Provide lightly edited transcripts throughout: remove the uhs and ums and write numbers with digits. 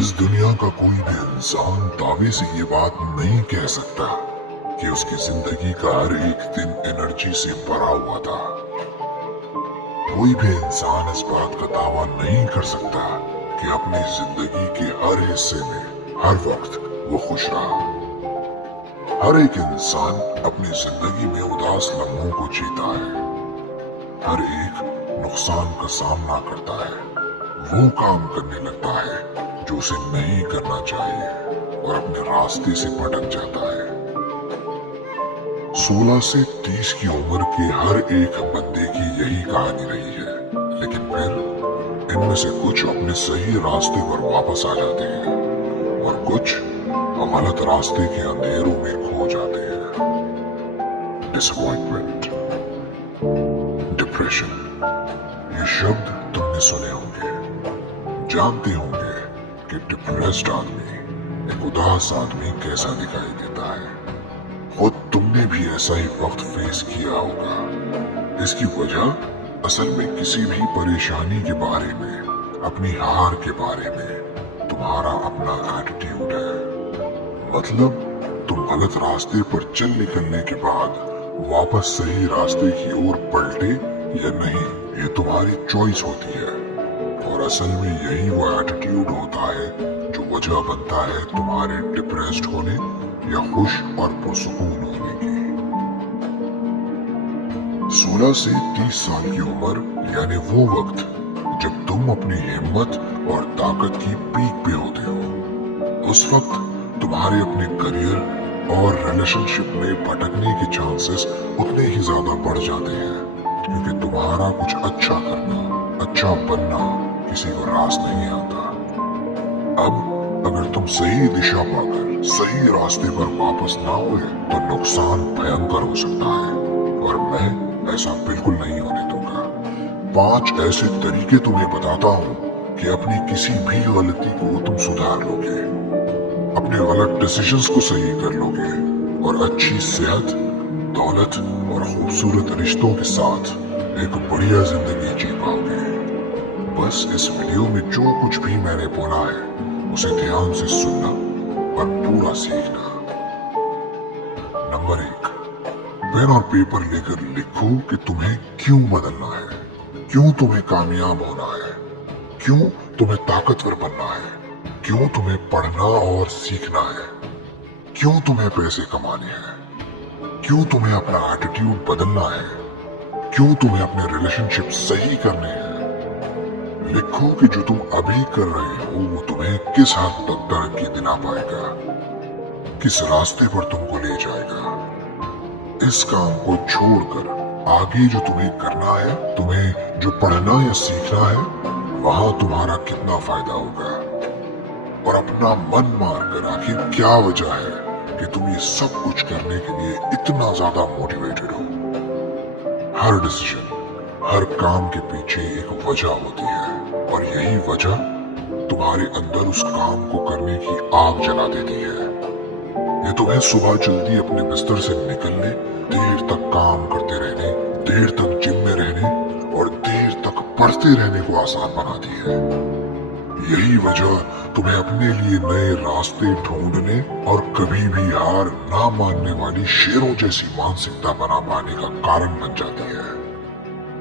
इस दुनिया का कोई भी इंसान दावे से ये बात नहीं कह सकता कि उसकी जिंदगी का हर एक दिन एनर्जी से भरा हुआ था। कोई भी इंसान इस बात का दावा नहीं कर सकता कि अपनी जिंदगी के हर हिस्से में हर वक्त वो खुश रहा। हर एक इंसान अपनी जिंदगी में उदास लम्हों को जीता है, हर एक नुकसान का सामना करता है, वो काम करने लगता है जो उसे नहीं करना चाहिए और अपने रास्ते से भटक जाता है। 16 से 30 की उम्र के हर एक बंदे की यही कहानी रही है, लेकिन फिर इनमें से कुछ अपने सही रास्ते पर वापस आ जाते हैं और कुछ गलत रास्ते के अंधेरों में खो जाते हैं। डिसअपॉइंटमेंट, डिप्रेशन, ये शब्द तुमने सुने होंगे, जानते होंगे कि डिप्रेस्ड आदमी, एक उदास आदमी कैसा दिखाई देता है। खुद तुमने भी ऐसा ही वक्त फेस किया होगा। इसकी वजह असल में किसी भी परेशानी के बारे में, अपनी हार के बारे में तुम्हारा अपना एटीट्यूड है। मतलब तुम गलत रास्ते पर चल निकलने के बाद वापस सही रास्ते की ओर पलटे या नहीं, ये तुम्हारी चॉइस होती है। और असल में यही वो एटीट्यूड होता है जो वजह बनता है तुम्हारे डिप्रेस्ड होने या खुश और पुरसुकून होने की। 16 से 30 साल की उम्र यानी वो वक्त जब तुम अपनी हिम्मत और ताकत की पीक पे होते हो। उस वक्त तुम्हारे अपने करियर और रिलेशनशिप में भटकने के चांसेस उतने ही ज्यादा बढ़ जाते हैं, क्योंकि तुम्हारा कुछ अच्छा करना, अच्छा बनना किसी को रास नहीं आता। अब अगर तुम सही दिशा पाकर सही रास्ते पर वापस ना हुए तो नुकसान भयंकर हो सकता है, और मैं ऐसा बिल्कुल नहीं होने दूंगा। 5 ऐसे तरीके तुम्हें बताता हूँ कि अपनी किसी भी गलती को तुम सुधार लोगे, अपने गलत डिसीजंस को सही कर लोगे और अच्छी सेहत, दौलत और खूबसूरत रिश्तों के साथ एक बढ़िया जिंदगी जी पाओगे। बस इस वीडियो में जो कुछ भी मैंने बोला है उसे ध्यान से सुनना और पूरा सीखना। नंबर 1, पेन और पेपर लेकर लिखो कि तुम्हें क्यों बदलना है, क्यों तुम्हें कामयाब होना है, क्यों तुम्हें ताकतवर बनना है, क्यों तुम्हें पढ़ना और सीखना है, क्यों तुम्हें पैसे कमाने हैं, क्यों तुम्हें अपना एटीट्यूड बदलना है, क्यों तुम्हें अपने रिलेशनशिप सही करने हैं। लिखो कि जो तुम अभी कर रहे हो वो तुम्हें किस हद तक तरक्की दिला पाएगा, किस रास्ते पर तुमको ले जाएगा। इस काम को छोड़कर आगे जो तुम्हें करना है, तुम्हें जो पढ़ना या सीखना है, वहां तुम्हारा कितना फायदा होगा। और अपना मन मारकर आखिर क्या वजह है कि तुम ये सब कुछ करने के लिए इतना ज्यादा मोटिवेटेड हो। हर डिसीजन, हर काम के पीछे एक वजह होती है, और यही वजह तुम्हारे अंदर उस काम को करने की आग जला देती है। ये तुम्हें सुबह जल्दी अपने बिस्तर से निकलने, देर तक काम करते रहने, देर तक जिम में रहने और देर तक पढ़ते रहने को आसान बनाती है। यही वजह तुम्हें अपने लिए नए रास्ते ढूंढने और कभी भी हार ना मानने वाली शेरों जैसी मानसिकता बना पाने का कारण बन जाती है।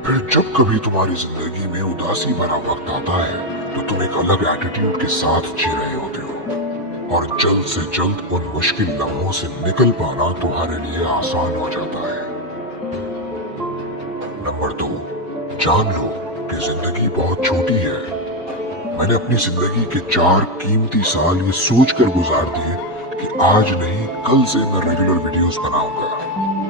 फिर जब कभी तुम्हारी जिंदगी में उदासी भरा वक्त आता है तो तुम एक अलग एटीट्यूड के साथ जी रहे होते हो, और जल्द से जल्द उन मुश्किल लम्हों से निकल पाना तुम्हारे लिए आसान हो जाता है। नंबर 2, जान लो कि जिंदगी बहुत छोटी है। मैंने अपनी जिंदगी के 4 कीमती साल ये सोचकर गुजार दिए कि आज नहीं कल से मैं रेगुलर वीडियोस बनाऊंगा।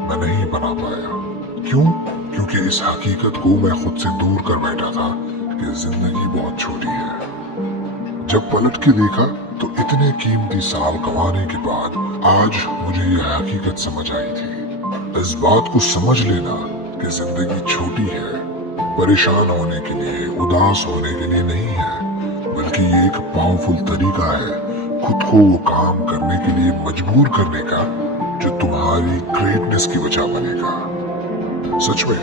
मैं नहीं बना पाया। क्यों? क्योंकि इस हकीकत को मैं खुद से दूर कर बैठा था कि जिंदगी बहुत छोटी है। जब पलट के देखा तो इतने कीमती साल गंवाने के बाद आज मुझे यह हकीकत समझ आई थी। इस बात को समझ लेना कि जिंदगी छोटी है, परेशान होने के लिए, उदास होने के लिए नहीं है, बल्कि ये एक पावरफुल तरीका है खुद को वो काम करने के लिए मजबूर करने का जो तुम्हारी ग्रेटनेस की वजह बनेगा। सच में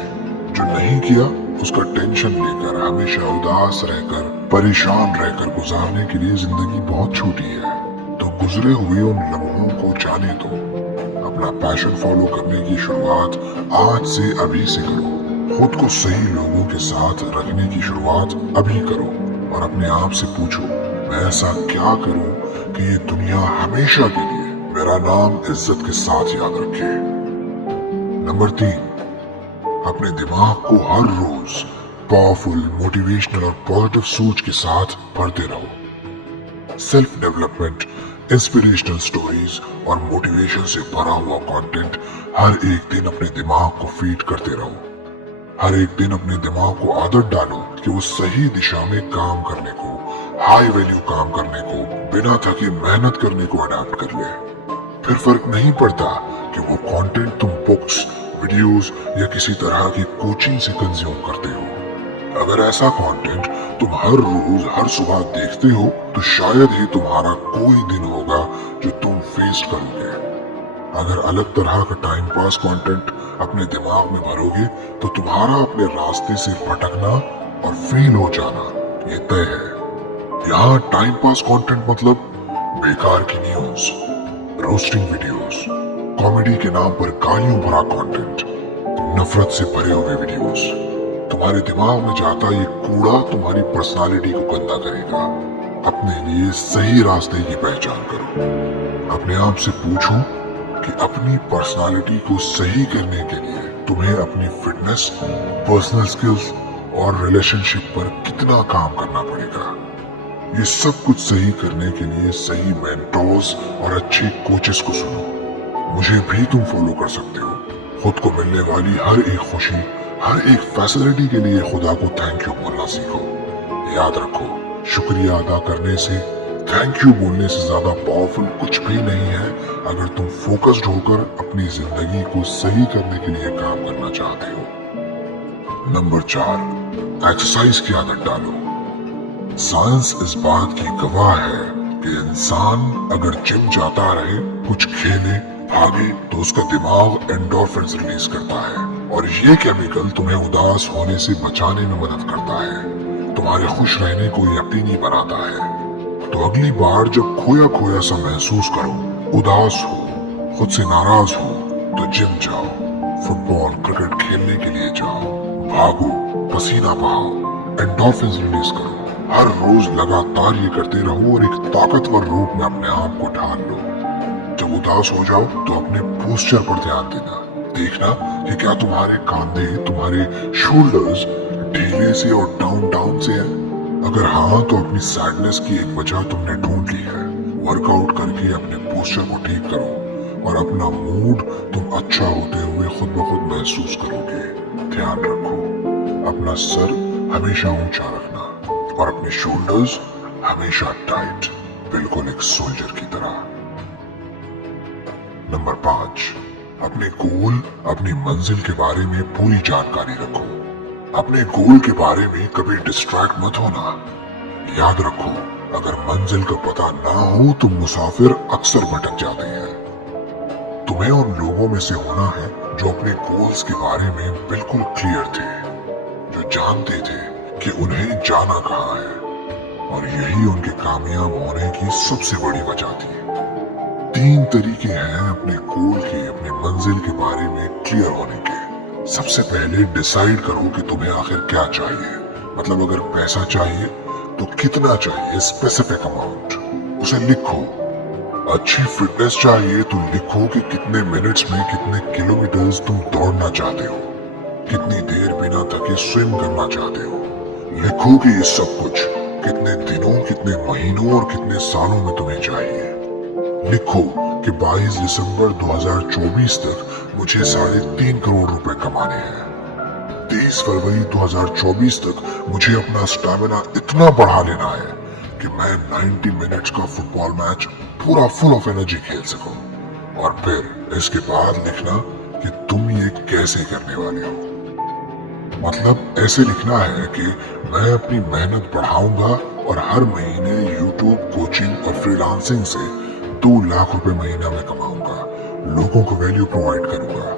जो नहीं किया उसका टेंशन लेकर हमेशा उदास रहकर परेशान रहकर गुजारने के लिए जिंदगी बहुत छोटी है, तो गुजरे हुए उन लम्हों को जाने दो। अपना पैशन फॉलो करने की शुरुआत आज से अभी से करो। खुद को सही लोगों के साथ रखने की शुरुआत अभी करो और अपने आप से पूछो, मैं ऐसा क्या करूं कि ये दुनिया हमेशा के लिए मेरा नाम इज्जत के साथ याद रखे। नंबर 3, अपने दिमाग को हर रोज पावरफुल, मोटिवेशनल और पॉजिटिव सोच के साथ भरते रहो। सेल्फ डेवलपमेंट, इंस्पिरेशनल स्टोरीज और मोटिवेशन से भरा हुआ कंटेंट हर एक दिन अपने दिमाग को फीड करते रहो। हर एक दिन अपने दिमाग को आदत डालो कि वो सही दिशा में काम करने को, हाई वैल्यू काम करने को, बिना थके मेहनत करने को अडॉप्ट कर ले। फिर फर्क नहीं पड़ता कि वो कंटेंट तुम बुक्स, वीडियोस या किसी तरह की कोचिंग से कंज्यूम करते हो। अगर ऐसा कंटेंट तुम हर रोज हर सुबह देखते हो तो शायद ही तुम्हारा कोई दिन होगा जो तुम फेस करोगे। अगर अलग तरह का टाइम पास कंटेंट अपने दिमाग में भरोगे तो तुम्हारा अपने रास्ते से भटकना और फेल हो जाना ये तय है। यहाँ टाइम पास कंटेंट मतलब बेकार की न्यूज, रोस्टिंग वीडियोस, कॉमेडी के नाम पर गालियों भरा कंटेंट, नफरत से भरे हुए वीडियोस। तुम्हारे दिमाग में जाता ये कूड़ा तुम्हारी पर्सनालिटी को गंदा करेगा। अपने लिए सही रास्ते की पहचान करो। अपने आप से पूछो कि अपनी पर्सनालिटी को सही करने के लिए तुम्हें अपनी फिटनेस, पर्सनल स्किल्स और रिलेशनशिप पर कितना काम करना पड़ेगा। ये सब कुछ सही करने के लिए सही मेंटोर्स और अच्छे कोचेस को सुनो। मुझे भी तुम फॉलो कर सकते हो। खुद को मिलने वाली हर एक खुशी, हर एक फैसिलिटी के लिए खुदा को थैंक यू बोलना सीखो। याद रखो, शुक्रिया अदा करने से, थैंक यू बोलने से ज्यादा पावरफुल कुछ भी नहीं है अगर तुम फोकस्ड होकर अपनी जिंदगी को सही करने के लिए काम करना चाहते हो। नंबर 4, एक्सरसाइज की आदत डालो। साइंस इस बात की गवाह है कि इंसान अगर जिम जाता रहे, कुछ खेले, भागे तो उसका दिमाग एंडोर्फिन्स रिलीज करता है और ये केमिकल तुम्हें उदास होने से बचाने में मदद करता है, तुम्हारे खुश रहने को यकीनी बनाता है। तो अगली बार जब खोया खोया सा महसूस करो, उदास हो, खुद से नाराज हो, तो जिम जाओ, फुटबॉल, क्रिकेट खेलने के लिए जाओ, भागो, पसीना बहाओ, एंडोर्फिन्स रिलीज करो। हर रोज लगातार ये करते रहो और एक ताकतवर रूप में अपने आप को ढाल लो। जब उदास हो जाओ तो अपने पोस्चर पर ध्यान देना। देखना कि क्या तुम्हारे कंधे, तुम्हारे शोल्डर्स ढीले से और डाउन डाउन से हैं। अगर हाँ तो अपनी सैडनेस की एक वजह तुमने ढूंढ ली है। वर्कआउट करके अपने पोस्चर को ठीक करो और अपना मूड तुम अच्छा होते हुए खुद ब खुद महसूस करोगे। ध्यान रखो, अपना सर हमेशा ऊंचा रखना और अपने शोल्डर्स हमेशा टाइट, बिल्कुल एक सोल्जर की तरह। नंबर 5, अपने गोल, अपनी मंजिल के बारे में पूरी जानकारी रखो। अपने गोल के बारे में कभी डिस्ट्रैक्ट मत होना। याद रखो, अगर मंजिल का पता ना हो तो मुसाफिर अक्सर भटक जाते हैं। तुम्हें उन लोगों में से होना है जो अपने गोल्स के बारे में बिल्कुल क्लियर थे, जो जानते थे कि उन्हें जाना कहाँ है, और यही उनके कामयाब होने की सबसे बड़ी वजह थी। 3 तरीके हैं अपने गोल के, अपने मंजिल के बारे में क्लियर होने के। सबसे पहले डिसाइड करो कि तुम्हें आखिर क्या चाहिए। मतलब अगर पैसा चाहिए तो कितना चाहिए, स्पेसिफिक अमाउंट, उसे लिखो। अच्छी फिटनेस चाहिए तो लिखो कि कितने मिनट्स में कितने किलोमीटर्स तुम दौड़ना चाहते हो, कितनी देर बिना थके स्विम करना चाहते हो। लिखो कि ये सब कुछ कितने दिनों, कितने महीनों और कितने सालों में तुम्हें चाहिए। लिखो कि 22 दिसंबर 2024 तक मुझे 3.5 करोड़ रुपए कमाने हैं। 23 फरवरी 2024 तक मुझे अपना स्टैमिना इतना बढ़ा लेना है कि मैं 90 मिनट्स का फुटबॉल मैच पूरा फुल ऑफ एनर्जी खेल सकूं। और फिर इसके बाद लिखना कि तुम ये कैसे करने वाले हो। मतलब ऐसे लिखना है कि मैं अपनी मेहनत बढ़ाऊंगा और हर महीने यूट्यूब कोचिंग और फ्रीलांसिंग से 2 लाख रुपए महीना में कमाऊंगा, लोगों को वैल्यू प्रोवाइड करूंगा,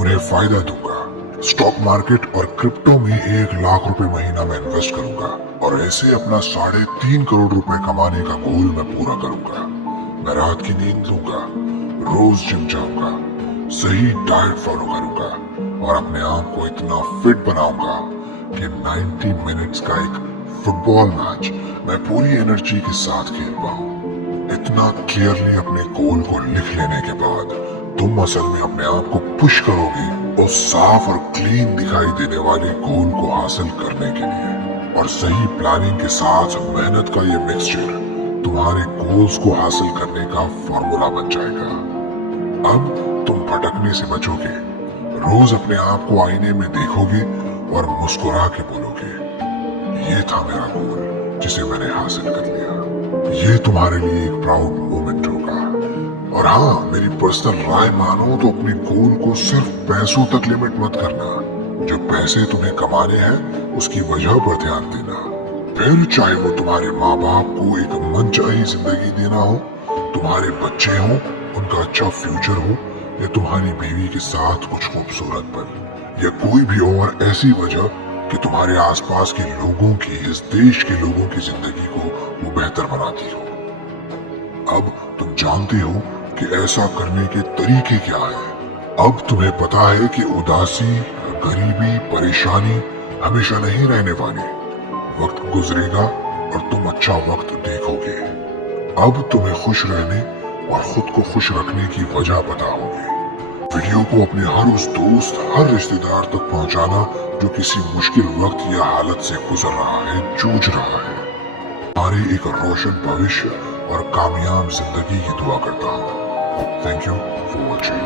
उन्हें फायदा दूंगा, स्टॉक मार्केट और क्रिप्टो में 1 लाख रुपए महीना में इन्वेस्ट करूंगा और ऐसे अपना 3.5 करोड़ रुपए कमाने का गोल मैं पूरा करूंगा। मैं रात की नींद लूंगा, रोज जिम जाऊंगा, सही डाइट फॉलो करूंगा और अपने आप को इतना फिट बनाऊंगा कि 90 मिनट्स का एक फुटबॉल मैच मैं पूरी एनर्जी के साथ खेल पाऊं। इतना क्लियरली अपने गोल को लिख लेने के बाद तुम असल में अपने आप को पुश करोगे उस साफ और क्लीन दिखाई देने वाले गोल को हासिल करने के लिए। और सही प्लानिंग के साथ मेहनत का ये मिक्सचर तुम्हारे गोल्स को हासिल करने का फॉर्मूला बन जाएगा। अब तुम भटकने से बचोगे, रोज अपने आप को आईने में देखोगे और मुस्कुरा के बोलोगे, ये था मेरा गोल जिसे मैंने हासिल कर लिया। ये तुम्हारे लिए एक प्राउड मोमेंट होगा। और हाँ, मेरी पर्सनल राय मानो तो अपने गोल को सिर्फ पैसों तक लिमिट मत करना। जो पैसे तुम्हें कमाने हैं उसकी वजह पर ध्यान देना। फिर चाहे वो तुम्हारे माँ बाप को एक मनचाही जिंदगी देना हो, तुम्हारे बच्चे हो उनका अच्छा फ्यूचर हो, या तुम्हारी बीवी के साथ कुछ खूबसूरत पल, या कोई भी और ऐसी वजह कि तुम्हारे आसपास के लोगों की, इस देश के लोगों की जिंदगी को वो बेहतर बनाती हो। अब तुम जानते हो कि ऐसा करने के तरीके क्या है। अब तुम्हें पता है कि उदासी, गरीबी, परेशानी हमेशा नहीं रहने वाली। वक्त गुजरेगा और तुम अच्छा वक्त देखोगे। अब तुम्हें खुश रहने और खुद को खुश रखने की वजह पता होगी। वीडियो को अपने हर उस दोस्त, हर रिश्तेदार तक पहुंचाना जो किसी मुश्किल वक्त या हालत से गुजर रहा है, जूझ रहा है। हमारे एक रोशन भविष्य और कामयाब जिंदगी की दुआ करता हूँ। Thank you for watching.